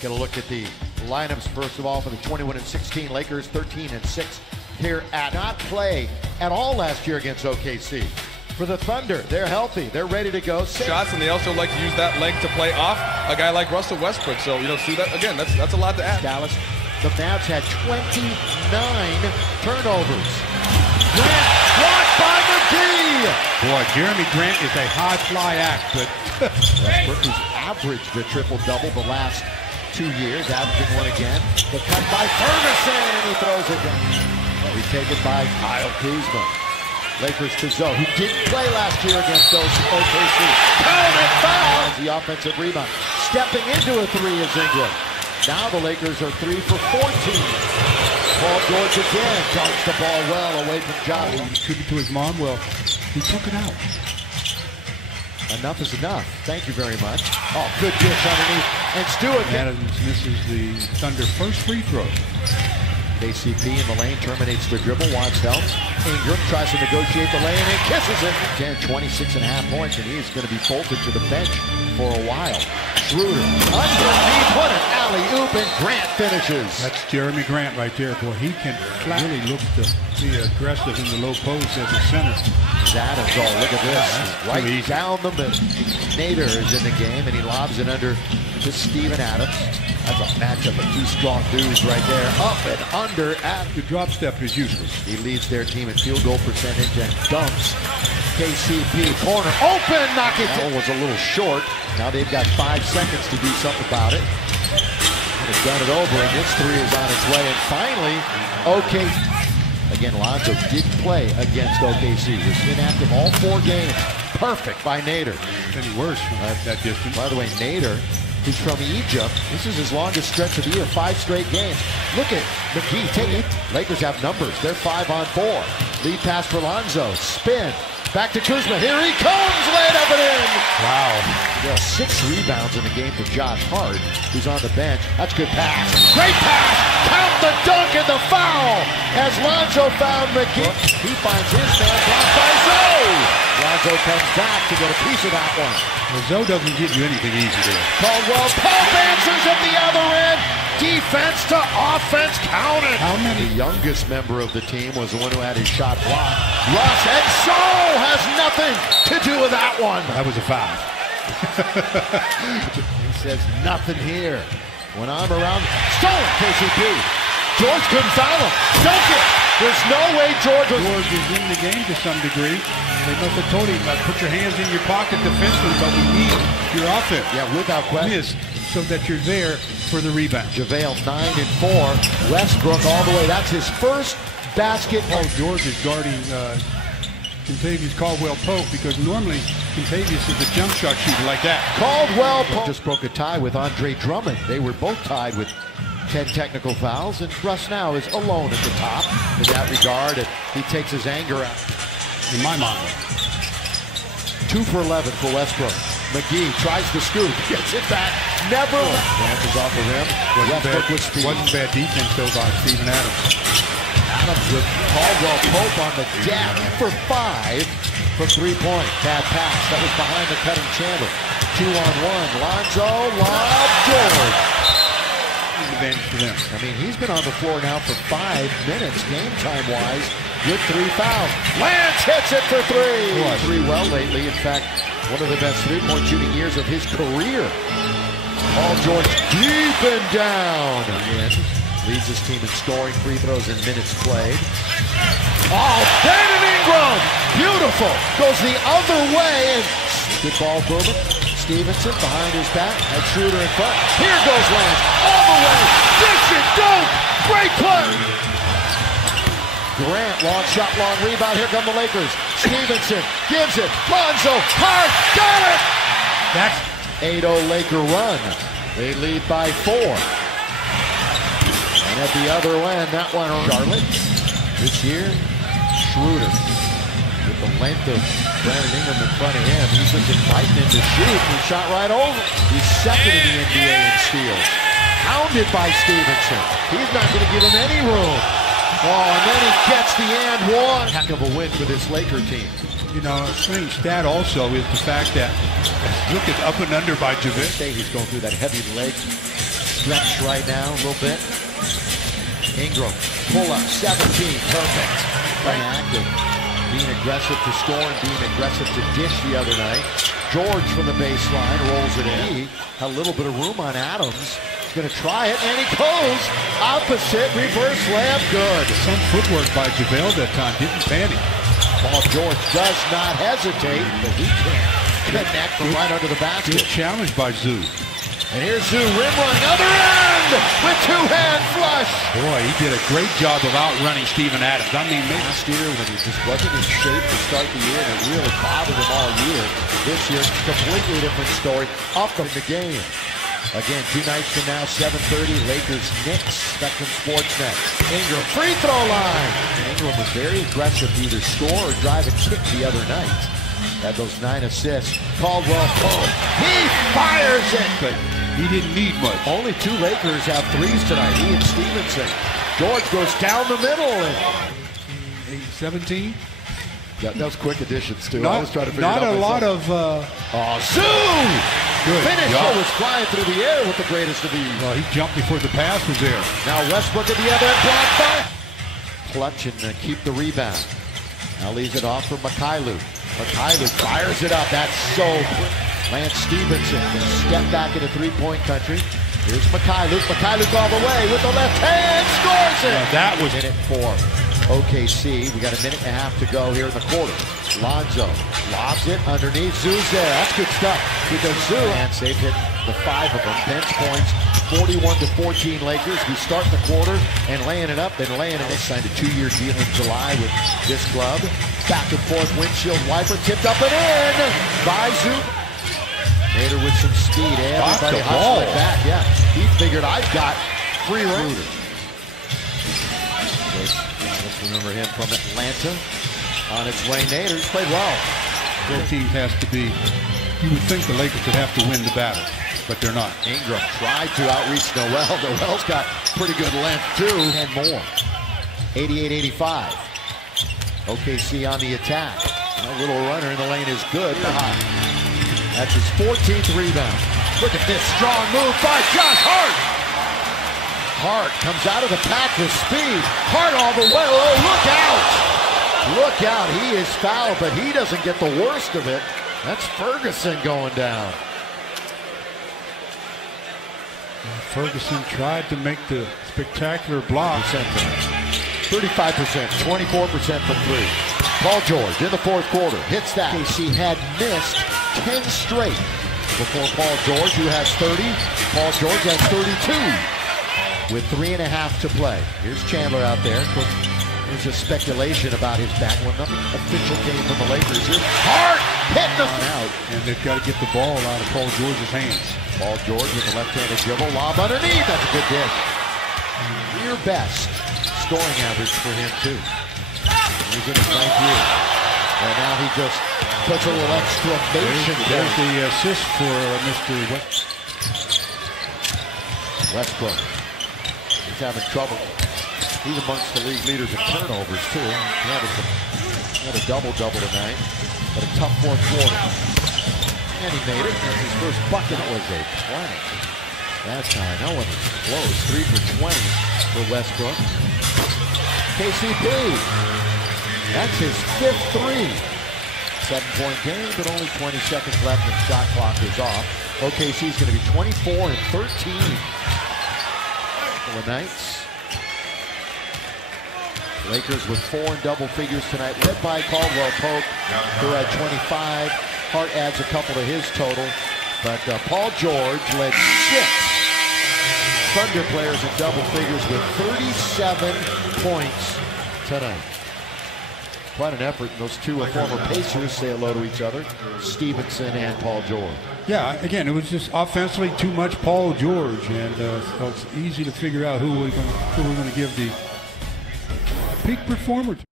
Get a look at the lineups first of all for the 21-16 Lakers, 13-6 here at not play at all last year against OKC. For the Thunder, they're healthy, they're ready to go. Shots, and they also like to use that length to play off a guy like Russell Westbrook. So, see that again, that's a lot to add. Dallas, the Mavs had 29 turnovers. Grant blocked by McGee. Boy, Jeremy Grant is a high fly act, but Westbrook has averaged a triple-double the last 2 years, averaging one again. The cut by Ferguson, and he throws it down. He's taken by Kyle Kuzma. Lakers to Zoe, who didn't play last year against those OKC. Counted foul! The offensive rebound. Stepping into a three is Ingram. Now the Lakers are 3 for 14. Paul George again darts the ball well away from Josh. he took it to his mom. Well, he took it out. Enough is enough. Thank you very much. Oh, good dish underneath. And Stewart. Adams misses the Thunder first free throw. KCP in the lane terminates the dribble, wants help. Ingram tries to negotiate the lane and kisses it. 26.5 points, and he's going to be bolted to the bench for a while. Schroeder underneath, what an alley-oop, and Grant finishes. That's Jeremy Grant right there. Boy, he can really look to be aggressive in the low post as a center. Adams, oh, look at this. Right down the middle. Nader is in the game, and he lobs it under to Steven Adams. That's a matchup of two strong dudes right there. Up and under at the drop step is useless. He leads their team in field goal percentage and dunks. KCP corner open, knock it down. Was a little short. Now they've got 5 seconds to do something about it. They've done it over, and this three is on its way. And finally, OKC. Again, Lonzo didn't play against OKC. He was inactive all 4 games. Perfect by Nader. Any worse from that distance. By the way, Nader, who's from Egypt, this is his longest stretch of the year, 5 straight games. Look at McGee, take it. Lakers have numbers. They're 5 on 4. Lead pass for Lonzo. Spin. Back to Kuzma. Here he comes. Laid up and in. Wow. Yeah, 6 rebounds in the game for Josh Hart, who's on the bench. That's good pass. Great pass. Count the dunk and the foul. As Lonzo found McGee. He finds his man blocked by Zoe. Lonzo comes back to get a piece of that one. Well, Zoe doesn't give you anything easy there. Caldwell Pope answers at the other end. Defense to offense, counted. How many? The youngest member of the team was the one who had his shot blocked. Russ, and so has nothing to do with that one. That was a foul. He says nothing here. When I'm around, stolen KCP. George couldn't foul him. Dunk it. There's no way George is in the game to some degree. They must have told him, put your hands in your pocket, defenseman, but we need your offense. Yeah, without question. So that you're there for the rebound. JaVale 9 and 4. Westbrook all the way. That's his first basket. Oh, George is guarding Contavious Caldwell Pope, because normally Contavious is a jump shot shooter like that. Caldwell Pope just broke a tie with Andre Drummond. They were both tied with 10 technical fouls, and Russ now is alone at the top in that regard, and he takes his anger out. In my mind. 2 for 11 for Westbrook. McGee tries to scoop, gets it back, never. Grant is off the rim. Westbrook with speed. Wasn't bad defense though by Steven Adams. Adams with Caldwell Pope on the deck for 5 from 3-point. Bad pass. That was behind the cutting Chandler. 2-on-1. Lonzo, lob, George. Advantage for them. I mean, he's been on the floor now for 5 minutes, game time-wise, with 3 fouls. Lance hits it for 3. 3 well lately. In fact, one of the best 3-point shooting years of his career. Paul George deep and down. Leads his team in scoring, free throws, and minutes played. Oh, Brandon Ingram! Beautiful! Goes the other way, and good ball for him. Stevenson behind his back, and Schroeder in front. Here goes Lance, all the way, dish it, dunk, great play! Grant, long shot, long rebound, here come the Lakers. Stevenson gives it, Lonzo, hard, got it! That's 8-0 Laker run. They lead by 4. And at the other end, that one, Charlotte. This year, Schroeder. With the length of Brandon Ingram in front of him, he's just inviting him to shoot, and he shot right over. He's second in the NBA in steals. Hounded by Stevenson. He's not going to give him any room. Oh, and then he gets the and one. Heck of a win for this Laker team. You know, a strange stat also is the fact that, look at up and under by JaVale. He's going through that heavy leg stretch right now a little bit. Ingram, pull up, 17, perfect. Playing active, being aggressive to score and being aggressive to dish the other night. George from the baseline rolls it in. He had a little bit of room on Adams. He's going to try it, and he goes opposite, reverse layup, good. Some footwork by JaVale that time, didn't panic. Paul George does not hesitate, but he can't connect from right under the basket. Good challenge by Zoo. And here's Zoo, rim running, other end with two-hand flush. Boy, he did a great job of outrunning Steven Adams. I mean, last year when he just wasn't in shape to start the year, and it really bothered him all year. This year, completely different story. Up in the game. Again, 2 nights from now, 7:30, Lakers-Knicks, Spectrum Sportsnet. Ingram, free throw line. Ingram was very aggressive to either score or drive a kick the other night. Had those 9 assists. Caldwell Pope, he fires it. But he didn't need much. Only 2 Lakers have threes tonight, he and Stevenson. George goes down the middle. And 17? yeah, that was quick additions, too. Not, I was trying to figure not it out a lot myself. of... Zoo! Good Finisher job. was flying through the air with the greatest of ease. Well, he jumped before the pass was there. Now Westbrook at the other end, blocked by. Clutch and keep the rebound. Now leaves it off for Mikhailu. Mikhailu fires it up. That's so quick. Lance Stevenson can step back into three-point country. Here's Mikhailu. Mikhailu's all the way with the left hand. Scores it. That was minute for OKC. We got a minute and a half to go here in the quarter. Lonzo lobs it underneath. Zoo's there. That's good stuff because Zoo and they've hit the 5 of them. Bench points, 41-14 Lakers. We start the quarter and laying it up, then laying it. They signed a 2-year deal in July with this club. Back and forth windshield wiper tipped up and in by Zoo. Nader with some speed. Everybody hustling back. Yeah, he figured I've got free reign. Let's remember him from Atlanta. On its way, Nader's played well. Both teams has to be, you would think the Lakers would have to win the battle, but they're not. Ingram tried to outreach Noel. Noel's got pretty good length, too. And more. 88-85. OKC on the attack. A little runner in the lane is good. That's his 14th rebound. Look at this strong move by Josh Hart. Hart comes out of the pack with speed. Hart all the way. Oh, look out. Look out, he is fouled, but he doesn't get the worst of it. That's Ferguson going down. Ferguson tried to make the spectacular block. 35%, 24% from 3. Paul George in the fourth quarter hits that. OKC had missed 10 straight before Paul George, who has 30. Paul George has 32 with 3.5 to play. Here's Chandler out there. There's a speculation about his back. Well, nothing official came from the Lakers. Hart hitting the out. And they've got to get the ball out of Paul George's hands. Paul George with the left-handed dribble. Lob underneath. That's a good dish. Near best scoring average for him, too. He's in his 9th year. And now he just puts a little exclamation. There's the assist for Mr. Westbrook. He's having trouble. He's amongst the league leaders in turnovers, too. He had a double-double tonight, but a tough fourth quarter. And he made it. That's his first bucket. That was a plenty. That time, no one was close. 3 for 20 for Westbrook. KCP. That's his 5th 3. 7-point game, but only 20 seconds left and shot clock is off. OKC's going to be 24-13 for the Knights. Lakers with 4 in double figures tonight, led by Caldwell Pope, who had 25. Hart adds a couple to his total, but Paul George led 6 Thunder players in double figures with 37 points tonight. Quite an effort. Those 2 former Pacers say hello to each other, Stevenson and Paul George. Yeah, again, it was just offensively too much Paul George, and so it's easy to figure out who we're going to give the peak performer to.